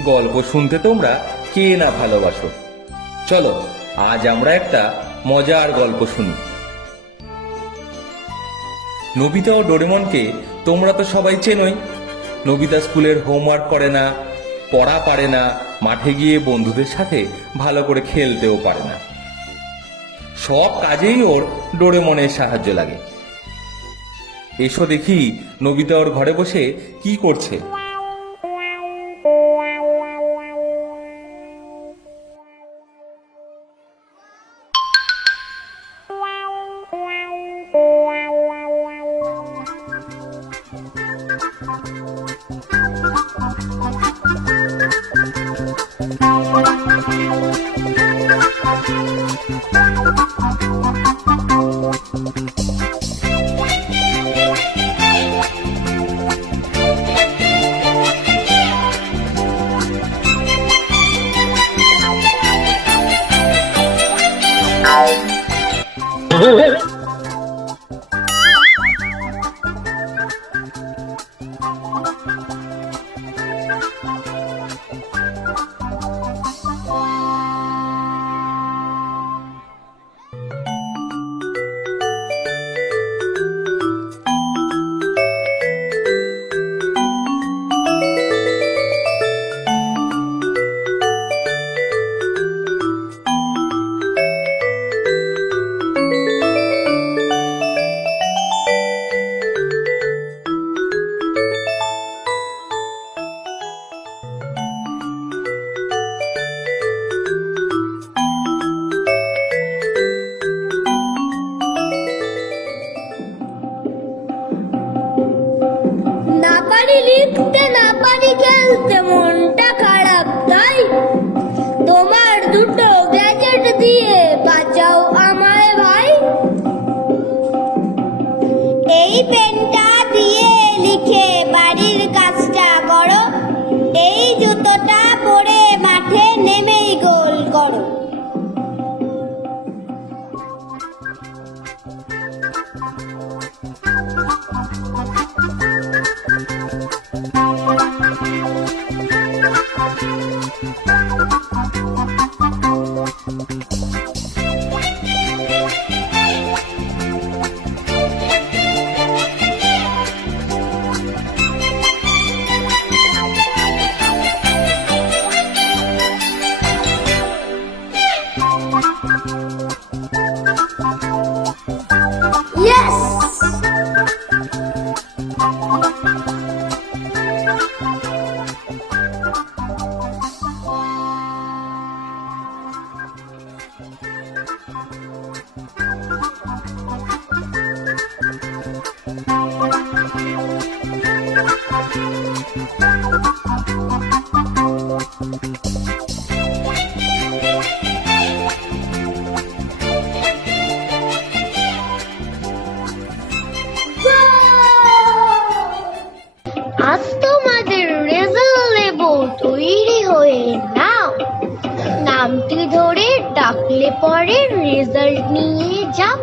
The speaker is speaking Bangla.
গল্প শুনতে তোমরা কে না ভালোবাসো। চলো আজ আমরা একটা মজার গল্প শুনি। নোবিতা ও ডোরেমনকে তোমরা তো সবাই চেনোই। নোবিতা স্কুলের হোমওয়ার্ক করে না, পড়া পারে না, মাঠে গিয়ে বন্ধুদের সাথে ভালো করে খেলতেও পারে না। সব কাজেই ওর ডোরেমনের সাহায্য লাগে। এসো দেখি নোবিতা ওর ঘরে বসে কি করছে। না পারি লিখতে, না পারি খেলতে, মনটা খারাপ তাই। তোমার দুটো গ্যাজেট দিয়ে বাঁচাও আমায় ভাই। এই পেনটা দিয়ে লিখে বাড়ির কাজটা করো, এই জুতোটা পরে মাঠে নেমেই গোল করো। Yes! আজ তোমাদের রেজাল্ট নেব, তৈরি হয়ে নাও। নামটি ধরে ডাকলে পরে রেজাল্ট নিয়ে যাও।